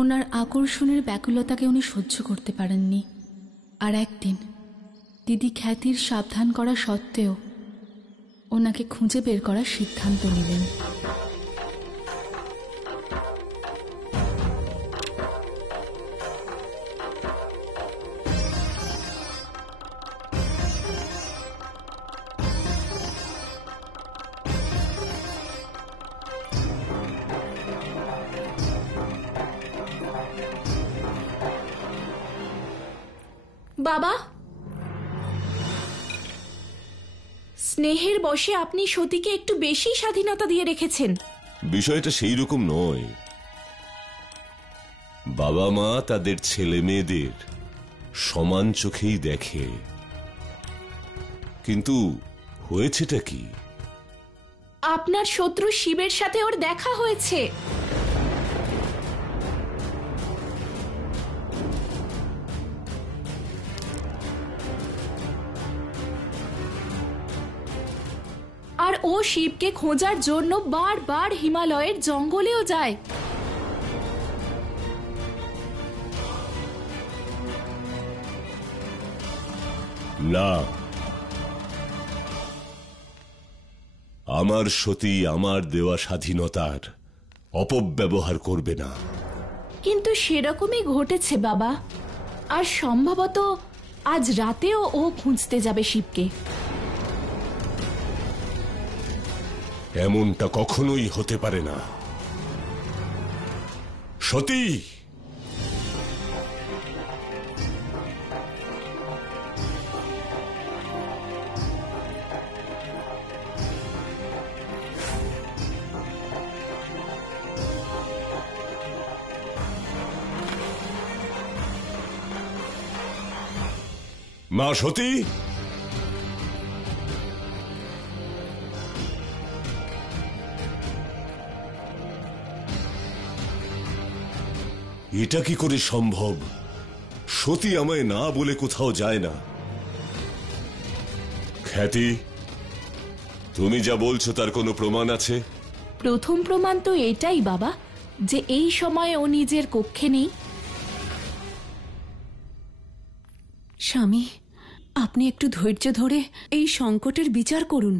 ওনার আকর্ষণের ব্যাকুলতাকে উনি সহ্য করতে পারেননি। আর একদিন দিদি খ্যাতির সাবধান করা সত্ত্বেও ওনাকে খুঁজে বের করার সিদ্ধান্ত নিলেন। বাবা, স্নেহের বশে আপনি সতীকে একটু বেশি স্বাধীনতা দিয়ে রেখেছেন। বিষয়টা সেই রকম নয়। বাবা মা তাদের ছেলে মেয়েদের সমান চোখেই দেখে, কিন্তু হয়েছেটা কি? আপনার শত্রু শিবের সাথে ওর দেখা হয়েছে। আর ও শিবকে খোঁজার জন্য বারবার হিমালয়ের জঙ্গলেও যায়। না, আমার সতী আমার দেওয়া স্বাধীনতার অপব্যবহার করবে না। কিন্তু সেরকমই ঘটেছে বাবা। আর সম্ভবত আজ রাতেও ও খুঁজতে যাবে শিবকে। এমনটা কখনোই হতে পারে না। সতী, মা সতী, এটা কি করে সম্ভব? সতী আমায় না বলে কোথাও যায় না। খ্যাতি, তুমি যা বলছো তার কোনো প্রমাণ আছে? প্রথম প্রমাণ তো এটাই বাবা, যে এই সময় ও নিজের কক্ষে নেই। স্বামী, আপনি একটু ধৈর্য ধরে এই সংকটের বিচার করুন।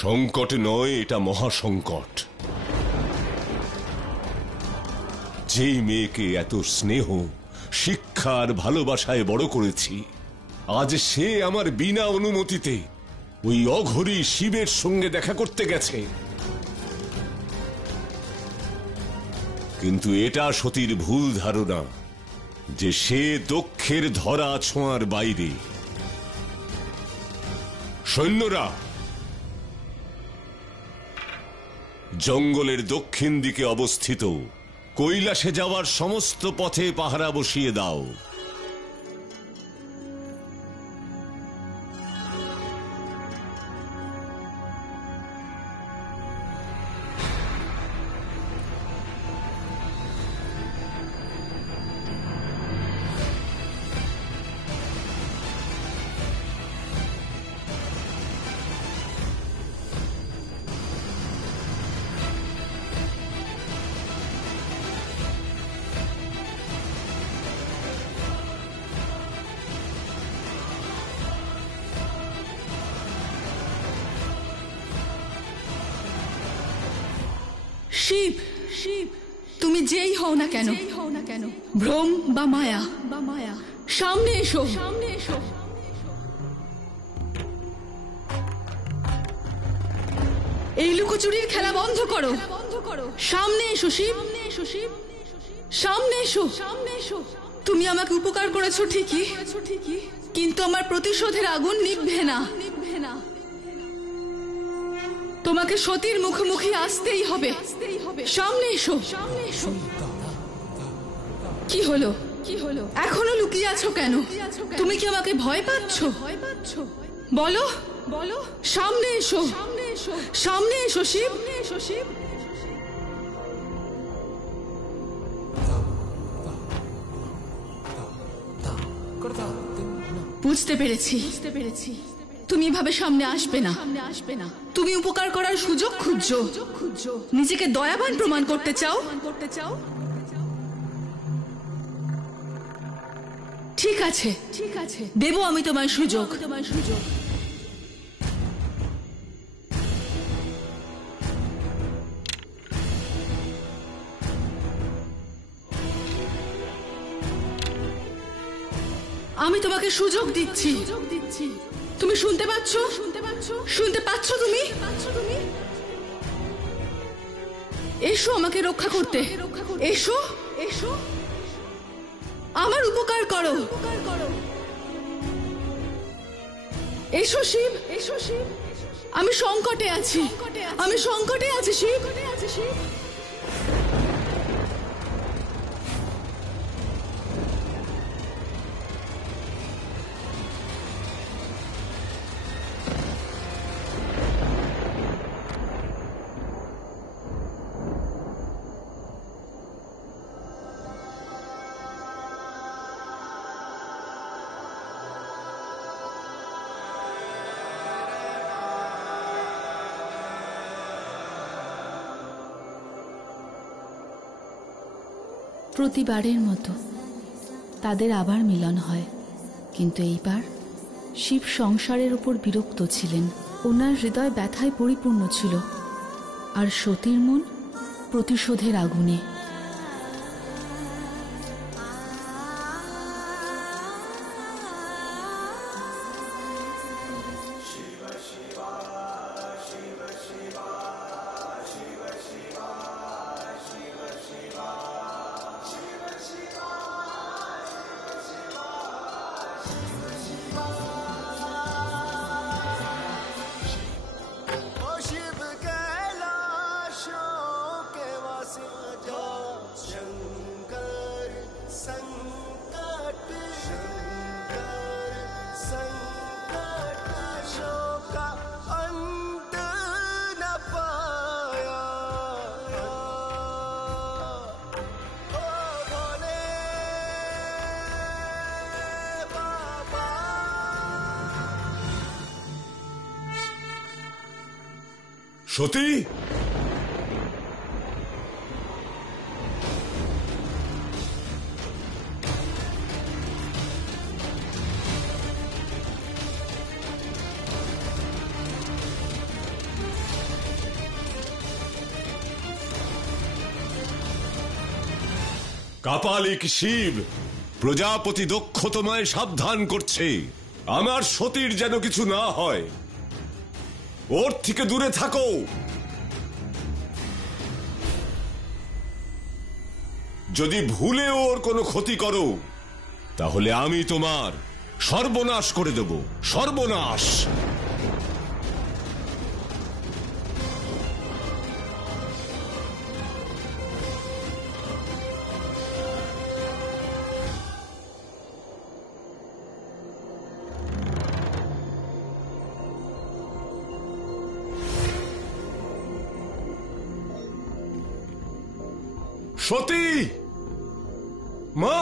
সংকট নয়, এটা মহাসংকট। যেই মেয়েকে এত স্নেহ, শিক্ষা আর ভালোবাসায় বড় করেছি, আজ সে আমার বিনা অনুমতিতে ওই অঘরী শিবের সঙ্গে দেখা করতে গেছে। কিন্তু এটা সতীর ভুল ধারণা যে সে দক্ষের ধরা ছোঁয়ার বাইরে। সৈন্যরা জঙ্গলের দক্ষিণ দিকে অবস্থিত কৈলাসে যাওয়ার সমস্ত পথে পাহারা বসিয়ে দাও। শিব, শিব, তুমি যেই হও না কেন, ভ্রম বা মায়া, সামনে এসো, সামনে এসো। এই লুকোচুরির খেলা বন্ধ করো। সামনে এসো শিব, সামনে এসো, সামনে এসো। তুমি আমাকে উপকার করেছো ঠিকই, কিন্তু আমার প্রতিশোধের আগুন নিভবে না। তোমাকে সতীর মুখোমুখি আসতেই হবে। সামনে এসো, সামনে এসো। কি হলো, কি হলো? এখনো লুকিয়ে আছো কেন? তুমি কি আমাকে ভয় পাচ্ছ? বলো, বলো। সামনে এসো, সামনে এসো, সামনে এসো শিব, এসো শিব। বুঝতে পেরেছি, বুঝতে পেরেছি। তুমি এভাবে সামনে আসবে না। তুমি উপকার করার সুযোগ খুঁজছো, নিজেকে দয়াবান প্রমাণ করতে চাও। ঠিক আছে, দেবো আমি তোমায় সুযোগ। আমি তোমাকে সুযোগ দিচ্ছি। তুমি শুনতে পাচ্ছ? শুনতে পাচ্ছ তুমি? এসো আমাকে রক্ষা করতে, এসো এসো, আমার উপকার করো। এসো শিব, এসো শিব, আমি সংকটে আছি, আমি সংকটে আছি শিব। প্রতিবারের মতো তাদের আবার মিলন হয়, কিন্তু এইবার শিব সংসারের ওপর বিরক্ত ছিলেন। ওনার হৃদয় ব্যথায় পরিপূর্ণ ছিল, আর সতীর মন প্রতিশোধের আগুনে। সতী, কাপালিক শিব প্রজাপতি দক্ষ তোমায় সাবধান করছে, আমার সতীর যেন কিছু না হয়। ওর থেকে দূরে থাকো। যদি ভুলে ওর কোনো ক্ষতি করো তাহলে আমি তোমার সর্বনাশ করে দেব, সর্বনাশ। সতী মা,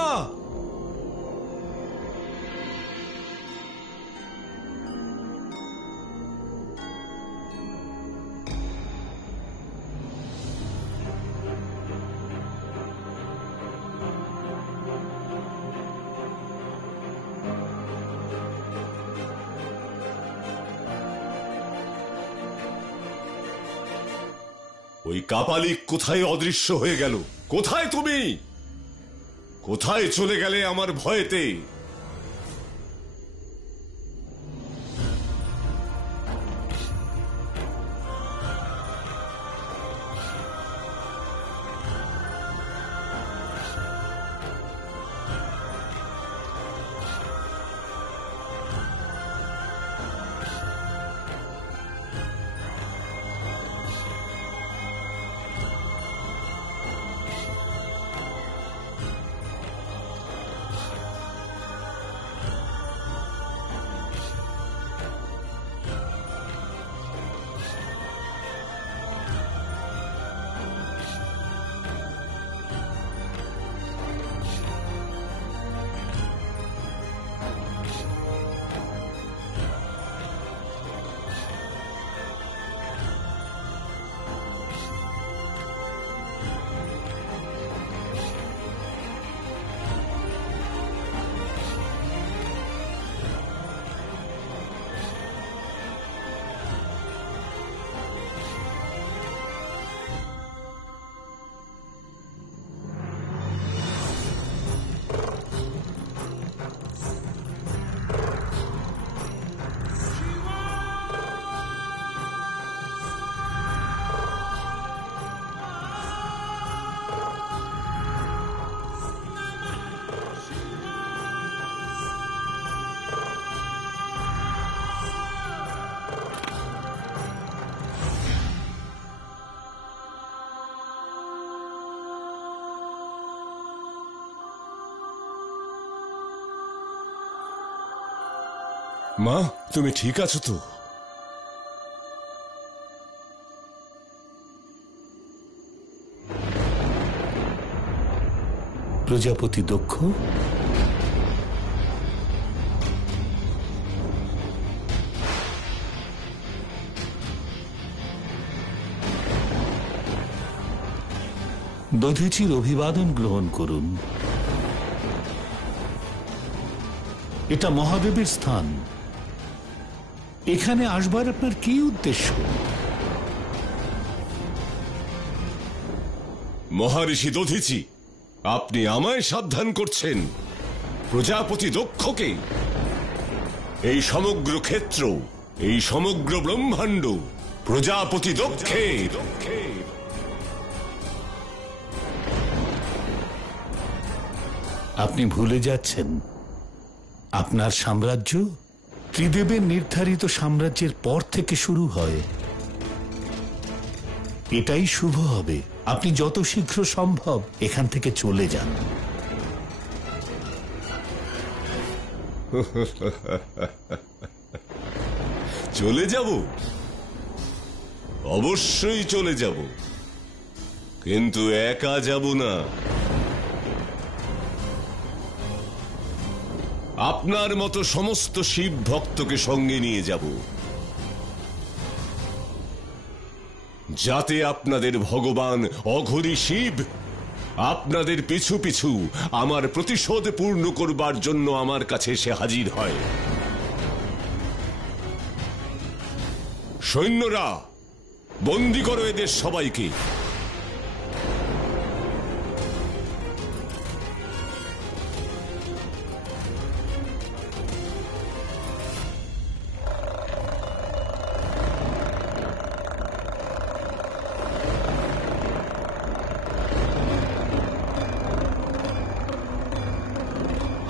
ওই কাপালিক কোথায় অদৃশ্য হয়ে গেল? কোথায় তুমি? কোথায় চলে গেলে আমার ভয়েতে? মা, তুমি ঠিক আছো তো? প্রজাপতি দক্ষ, দধিচির অভিবাদন গ্রহণ করুন। এটা মহাদেবের স্থান। এখানে আসবার আপনার কি উদ্দেশ্য? মহারিষি দধিচি, আপনি আমায় সাবধান করছেন? প্রজাপতি দক্ষকে? এই সমগ্র ক্ষেত্র, এই সমগ্র ব্রহ্মাণ্ড প্রজাপতি দক্ষে। আপনি ভুলে যাচ্ছেন আপনার সাম্রাজ্য ত্রিদেবের নির্ধারিত সাম্রাজ্যের পর থেকে শুরু হয়। এটাই শুভ হবে। আপনি যত শীঘ্র সম্ভব এখান থেকে চলে যান। চলে যাব? অবশ্যই চলে যাব, কিন্তু একা যাব না। আপনার মতো সমস্ত শিব ভক্তকে সঙ্গে নিয়ে যাব, যাতে আপনাদের ভগবান অঘরী শিব আপনাদের পিছু পিছু আমার প্রতিশোধ পূর্ণ করবার জন্য আমার কাছে এসে হাজির হয়। সৈন্যরা, বন্দী করো এদের সবাইকে।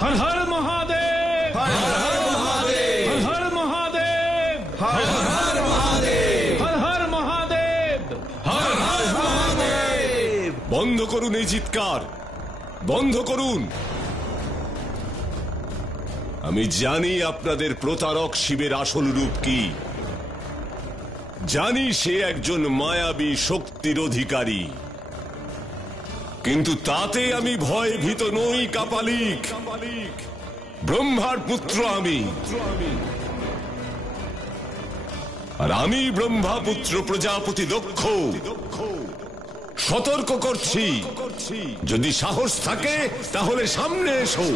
হর হর মহাদেব, হর হর মহাদেব, হর হর মহাদেব, হর হর মহাদেব, হর হর মহাদেব, হর হর মহাদেব। বন্ধ করুন এই চিৎকার, বন্ধ করুন। আমি জানি আপনাদের প্রতারক শিবের আসল রূপ কি। জানি সে একজন মায়াবী শক্তির অধিকারী, কিন্তু তাতে আমি ভয় ভীত নই। কাপালিক, ব্রহ্মার পুত্র আমি, আর আমি ব্রহ্মাপুত্র প্রজাপতি দক্ষ। সতর্ক করছি, যদি সাহস থাকে তাহলে সামনে এসো।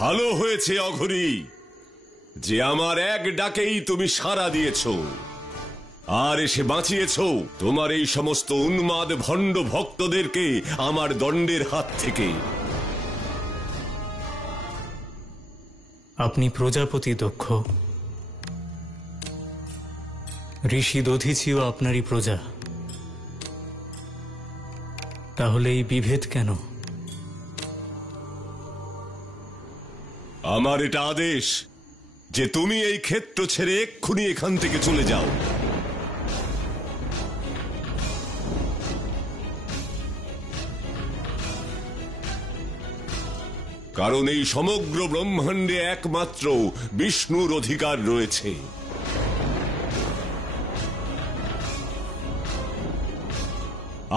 ভালো হয়েছে অঘরী যে আমার এক ডাকেই তুমি সাড়া দিয়েছ আর এসে বাঁচিয়েছ তোমার এই সমস্ত উন্মাদ ভণ্ড ভক্তদেরকে আমার দণ্ডের হাত থেকে। আপনি প্রজাপতি দক্ষ, ঋষি দধিচিও আপনারই প্রজা, তাহলে এই বিভেদ কেন? আমার এটা আদেশ যে তুমি এই ক্ষেত্র ছেড়ে এক্ষুনি এখান থেকে চলে যাও। কারণ এই সমগ্র ব্রহ্মাণ্ডে একমাত্র বিষ্ণুর অধিকার রয়েছে।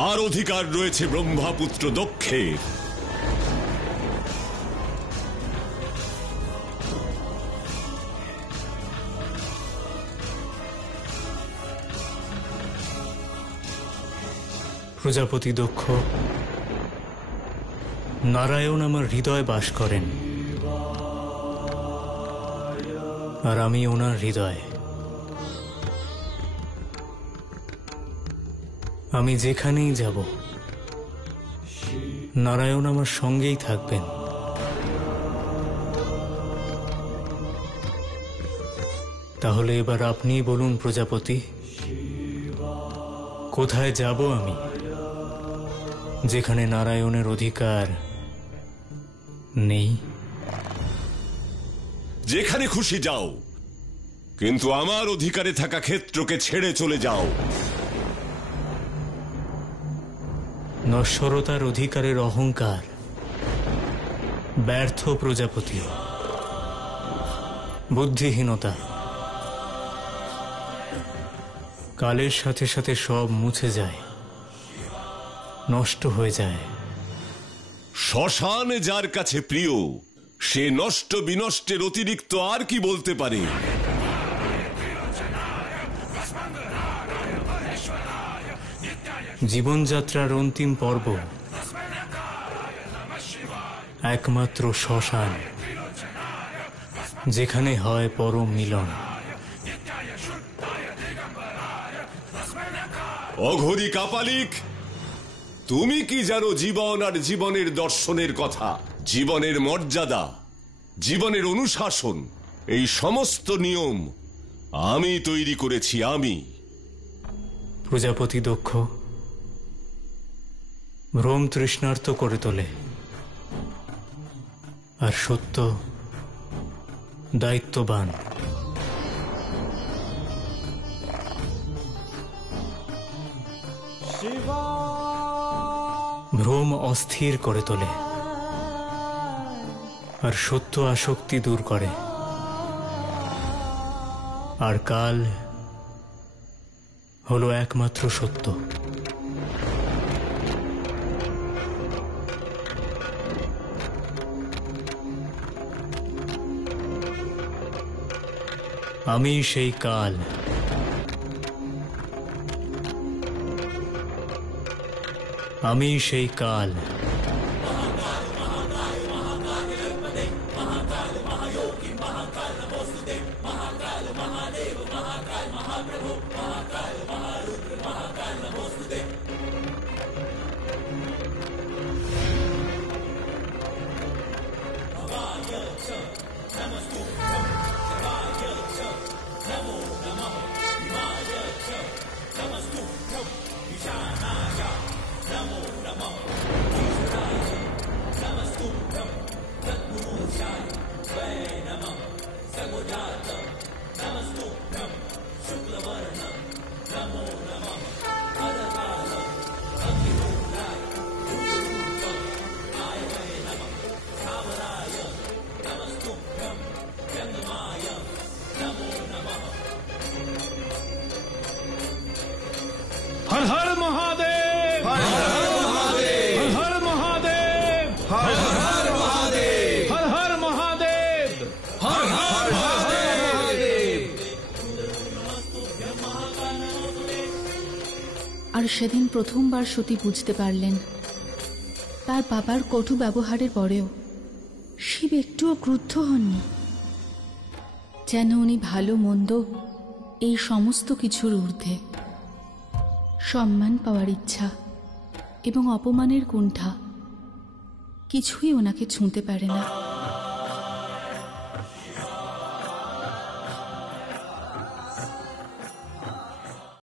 আর অধিকার রয়েছে ব্রহ্মাপুত্র দক্ষের। প্রজাপতি দক্ষ, নারায়ণ আমার হৃদয়ে বাস করেন, আর আমি ওনার হৃদয়ে। আমি যেখানেই যাব নারায়ণ আমার সঙ্গেই থাকবেন। তাহলে এবার আপনিই বলুন প্রজাপতি, কোথায় যাব আমি, যেখানে নারায়ণের অধিকার নেই? যেখানে খুশি যাও, কিন্তু আমার অধিকারে থাকা ক্ষেত্রকে ছেড়ে চলে যাও। নশ্বরতার অধিকারের অহংকার ব্যর্থ প্রজাপতি, বুদ্ধিহীনতা। কালের সাথে সাথে সব মুছে যায়, নষ্ট হয়ে যায়। শ্মশান যার কাছে প্রিয়, সে নষ্ট বিনষ্টের অতিরিক্ত আর কি বলতে পারে? জীবনযাত্রার অন্তিম পর্ব একমাত্র শ্মশান, যেখানে হয় পরম মিলন। অঘরী কাপালিক, তুমি কি জানো জীবন আর জীবনের দর্শনের কথা? জীবনের মর্যাদা, জীবনের অনুশাসন, এই সমস্ত নিয়ম আমি তৈরি করেছি। আমি। প্রজাপতি দক্ষ ভ্রম তৃষ্ণার্ত করে তোলে, আর সত্য দায়িত্ববান। ভ্রম অস্থির করে তোলে, আর সত্য আসক্তি দূর করে। আর কাল হলো একমাত্র সত্য। আমি সেই কাল। আমি সেই কাল। हर हर महादेव, हर हर महादेव, हर हर महादेव, हर हर महादेव, हर हर महादेव, हर हर महादेव। আর সেদিন প্রথমবার সতী বুঝতে পারলেন, তার বাবার কটু ব্যবহারের পরেও শিব একটুও ক্রুদ্ধ হননি। যেন উনি ভালো মন্দ এই সমস্ত কিছুর ঊর্ধ্বে। সম্মান পাওয়ার ইচ্ছা এবং অপমানের কুণ্ঠা কিছুই ওনাকে ছুঁতে পারে না।